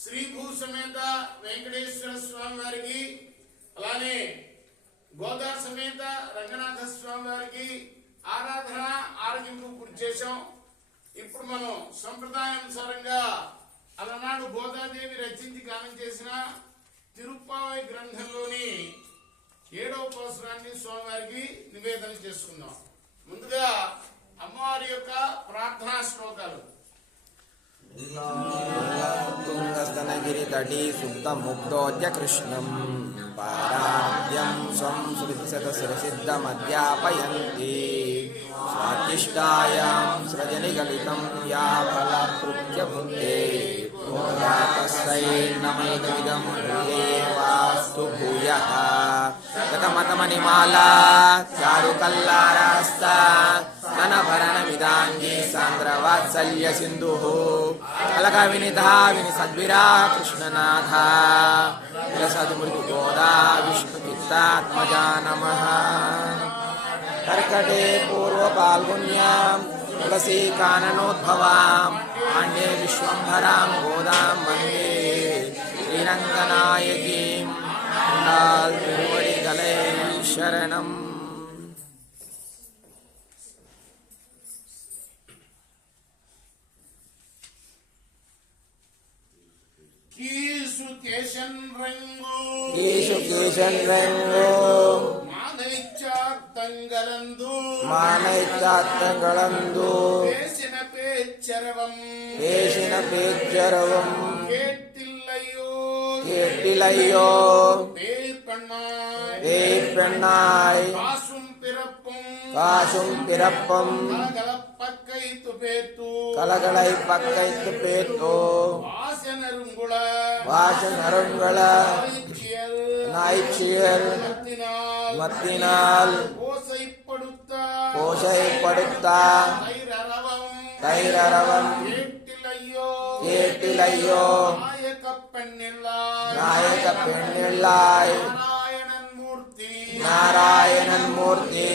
శ్రీ భూ సమేత వెంకటేశ్వర స్వామి వారికి, అలానే గోదా సమేత రంగనాథ స్వామి వారికి ఆరాధన ఆరగింపు పూర్తి చేశాం. ఇప్పుడు మనం సంప్రదాయానుసారంగా అలనాడు గోదాదేవి రచించి గానం చేసిన తిరుప్పావై గ్రంథంలోని 7వ పాసురాన్ని స్వామివారికి నివేదన చేసుకుందాం. ముందుగా అమ్మవారి యొక్క ప్రార్థనా శ్లోకాలు. తుంగస్తనగిరితటీ సుప్తముగ్ధోద్య కృష్ణం పారాద్యం స్వం శృతిశతశిరసిద్ధమధ్యాపయంతి స్వాదిష్టాయాం సృజనిగలితం యా ఫలకృత్య భుంక్తే తస్సై నమైదమిదం దేవాస్తు భూయః. గతమతమణిమాలా చారుకల్లారాస్తా స్తనభరణమిదాంగీ సాంద్రవాత్సల్య సింధుః కలక వినిధా వినిసద్విరా కృష్ణనాథ విలసద్మృదు గోదా విష్ణుచిత్తాత్మజా నమః. కర్కటే పూర్వ పాల్గొన్యాం తులసీ కాననోద్భవాం పాండే విశ్వంభరాం గోదాం వందే శ్రీరంగనాయకీం. తిరువడిగలే శరణం. కీసు కేశన్ రంగు మానైత్యాత్తంగళందు పేసిన పేచరవం கேட்டிலையோ பேய்ப்பெண்ணாய் காசும் பிறப்பும் கலகளை பக்கைத்து பேத்தோ வாசனருங்கள நாய்ச்சியர் மத்தினால் போசைப்படுத்தா தைரரவம் கேட்டிலையோ நாயக பெண்ணில்லாய் நாராயணன் மூர்த்தி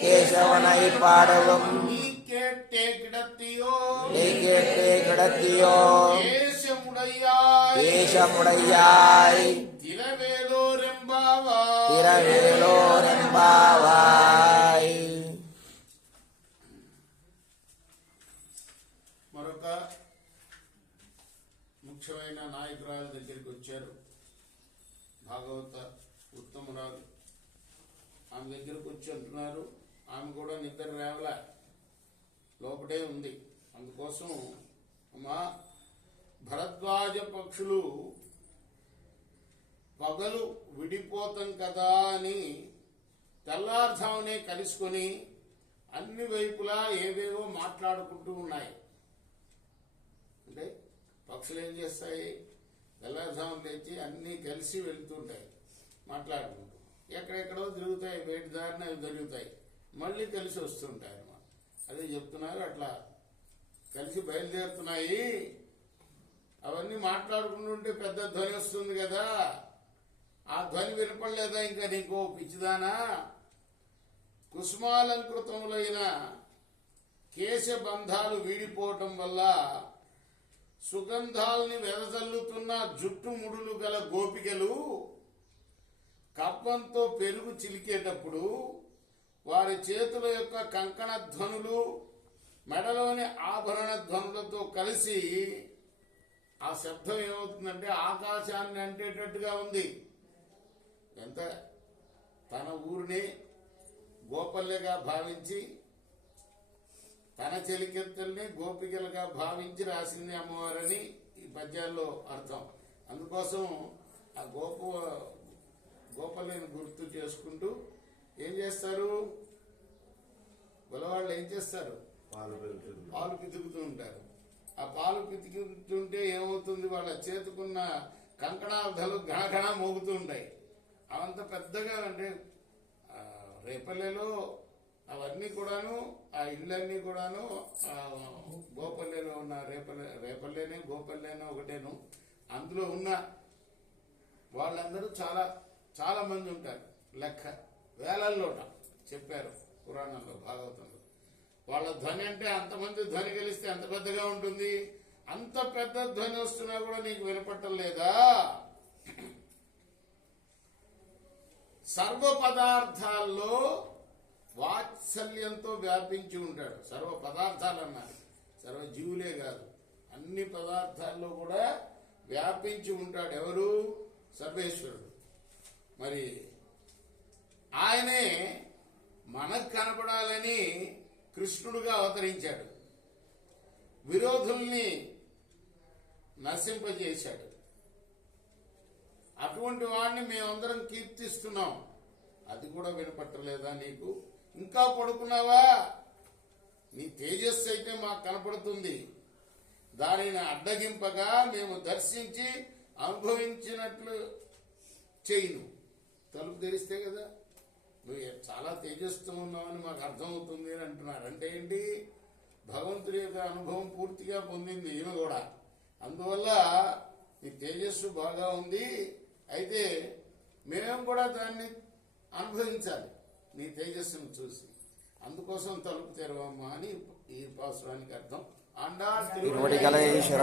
கேசவனை பாடவும் நீ கேட்டே கிடத்தியோ தேசமுடையாய் తిరవేలోరెంబావాయ్. మరొక ముఖ్యమైన నాయకురాల దగ్గరికి వచ్చారు. భాగవత ఉత్తమురాలు ఆమె దగ్గరకు వచ్చి అంటున్నారు, ఆమె కూడా నిద్ర రేవల లోపటే ఉంది. అందుకోసం అమ్మా, భరద్వాజ పక్షులు పగలు విడిపోతాం కదా అని తెల్లారుజామునే కలుసుకొని అన్ని వైపులా ఏవేవో మాట్లాడుకుంటూ ఉన్నాయి. అంటే పక్షులు ఏం చేస్తాయి, తెల్లారుజామున లేచి అన్నీ కలిసి వెళ్తుంటాయి మాట్లాడుకుంటూ. ఎక్కడెక్కడో తిరుగుతాయి, వేటి దారిన అవి జరుగుతాయి, మళ్ళీ కలిసి వస్తుంటాయి అన్నమాట. అదే చెప్తున్నారు, అట్లా కలిసి బయలుదేరుతున్నాయి. అవన్నీ మాట్లాడుకుంటుంటే పెద్ద ధ్వని వస్తుంది కదా, ఆ ధ్వని వినపడలేదా ఇంకా నీకో పిచ్చిదానా? కుసుమాలంకృతములైన కేశబంధాలు వీడిపోవటం వల్ల సుగంధాలని వెదజల్లుతున్న జుట్టుముడులు గల గోపికలు కప్పంతో పెరుగు చిలికేటప్పుడు వారి చేతుల యొక్క కంకణ ధ్వనులు, మెడలోని ఆభరణ ధ్వనులతో కలిసి ఆ శబ్దం ఏమవుతుందంటే ఆకాశాన్ని అంటేటట్టుగా ఉంది. ఎంత తన ఊరిని గోపల్లెగా భావించి, తన చెలికెత్తల్ని గోపికలుగా భావించి రాసింది అమ్మవారని ఈ పద్యాల్లో అర్థం. అందుకోసం ఆ గోపల్లిని గుర్తు చేసుకుంటూ ఏం చేస్తారు, గొల్లవాళ్ళు ఏం చేస్తారు, పాలు పితుకుతూ ఉంటారు. ఆ పాలు పితికితుంటే ఏమవుతుంది, వాళ్ళ చేతుకున్న కంకణార్థాలు గణగణ మోగుతూ ఉంటాయి. అవంత పెద్దగా అంటే రేపల్లెలో అవన్నీ కూడాను, ఆ ఇళ్ళన్నీ కూడాను గోపల్లెలో ఉన్న రేపల్లెనే గోపల్లెనే ఒకటేను. అందులో ఉన్న వాళ్ళందరూ చాలా చాలా మంది ఉంటారు, లెక్క వేలల్లోట చెప్పారు పురాణంలో భాగవతంలో. వాళ్ళ ధ్వని అంటే అంతమంది ధ్వని కలిస్తే అంత పెద్దగా ఉంటుంది. అంత పెద్ద ధ్వని వస్తున్నా కూడా నీకు వినపట్టం లేదా? సర్వ పదార్థాల్లో వాత్సల్యంతో వ్యాపించి ఉంటాడు. సర్వ పదార్థాలు అన్నారు, సర్వ జీవులే కాదు, అన్ని పదార్థాల్లో కూడా వ్యాపించి ఉంటాడు. ఎవరు? సర్వేశ్వరుడు. మరి ఆయనే మనకు కనపడాలని కృష్ణుడుగా అవతరించాడు, విరోధుల్ని నశింపజేశాడు. అటువంటి వాడిని మేమందరం కీర్తిస్తున్నాం, అది కూడా వినపట్టలేదా నీకు? ఇంకా పడుకున్నావా? నీ తేజస్సు అయితే మాకు కనపడుతుంది, దానిని అడ్డగింపగా మేము దర్శించి అనుభవించినట్లు చేయను. తలుపు తెరిస్తే కదా నువ్వు చాలా తేజస్తో ఉన్నావని మాకు అర్థమవుతుంది అని అంటున్నారు. అంటే ఏంటి? భగవంతుడి యొక్క అనుభవం పూర్తిగా పొందింది ఈమె కూడా, అందువల్ల నీ తేజస్సు బాగా ఉంది. అయితే మేము కూడా దాన్ని అనుభవించాలి నీ తేజస్సును చూసి, అందుకోసం తలుపు తెరవమ్మా అని ఈ పాసురానికి అర్థం. ఆండా తిరువడిగలై శరణం.